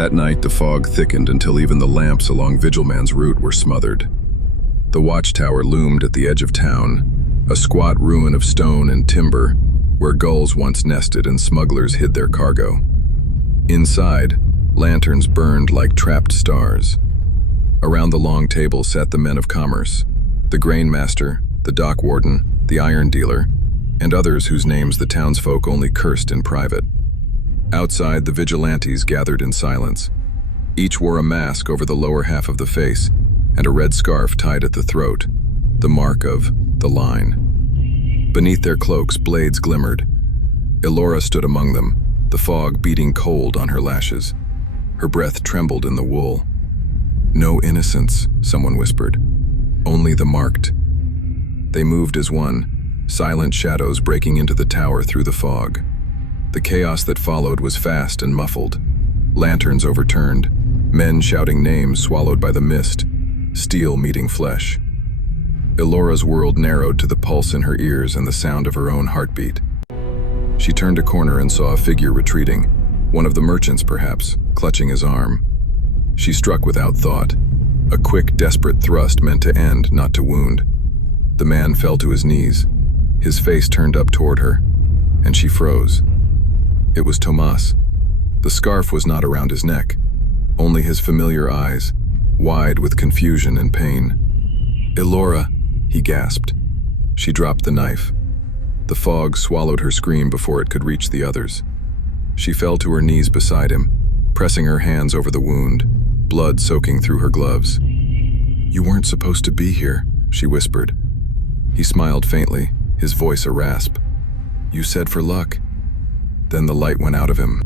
That night, the fog thickened until even the lamps along Vigilman's route were smothered. The Watchtower loomed at the edge of town, a squat ruin of stone and timber where gulls once nested and smugglers hid their cargo. Inside, lanterns burned like trapped stars. Around the long table sat the men of commerce, the grain master, the dock warden, the iron dealer, and others whose names the townsfolk only cursed in private. Outside, the vigilantes gathered in silence. Each wore a mask over the lower half of the face and a red scarf tied at the throat, the mark of the line. Beneath their cloaks, blades glimmered. Elora stood among them, the fog beating cold on her lashes. Her breath trembled in the wool. "No innocence," someone whispered. "Only the marked." They moved as one, silent shadows breaking into the tower through the fog. The chaos that followed was fast and muffled. Lanterns overturned, men shouting names swallowed by the mist, steel meeting flesh. Elora's world narrowed to the pulse in her ears and the sound of her own heartbeat. She turned a corner and saw a figure retreating, one of the merchants perhaps, clutching his arm. She struck without thought, a quick, desperate thrust meant to end, not to wound. The man fell to his knees, his face turned up toward her, and she froze. It was Tomas. The scarf was not around his neck, only his familiar eyes, wide with confusion and pain. "Elora," he gasped. She dropped the knife. The fog swallowed her scream before it could reach the others. She fell to her knees beside him, pressing her hands over the wound, blood soaking through her gloves. "You weren't supposed to be here," she whispered. He smiled faintly, his voice a rasp. "You said for luck." Then the light went out of him.